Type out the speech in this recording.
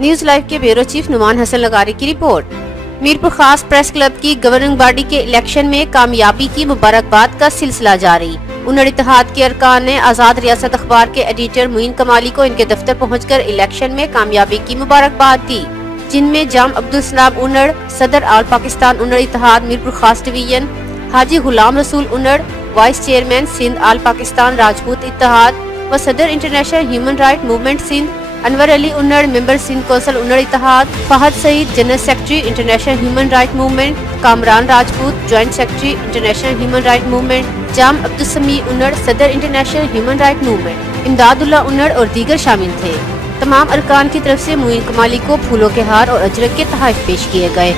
News live के bureau chief Numan Hasan लगारी की report. Mirpur खास प्रेस क्लब की गवर्निंग बॉडी के इलेक्शन में कामयाबी की मुबारकबाद का सिलसिला जारी। उन्नड़ इत्तेहाद के अरकान ने आजाद रियासत अखबार के एडिटर मोइन कमाली को इनके दफ्तर पहुंचकर इलेक्शन में कामयाबी की मुबारकबाद दी, जिनमें जाम अब्दुल सलाम उन्नड़, सदर आल पाकिस्तान उन्नड़ इत्तेहाद मीरपुर खास division, Haji Ghulam Rasool Unnar, vice chairman Sindh all Pakistan Rajput इत्तेहाद व सदर international human right movement Sindh, Anwar Ali Unnar, member Sindh council Unnar इत्तेहाद, Fahad Saeed, general secretary international human right movement, Kamran Rajput, joint secretary international human right movement, Jam Abdul Sami Unnar, सदर international human right movement, Imdadullah Unnar और दीगर शामिल थे। तमाम अरकान की तरफ से मोइन कमाली को फूलों के हार और अजरक के तोहफे पेश किए गए।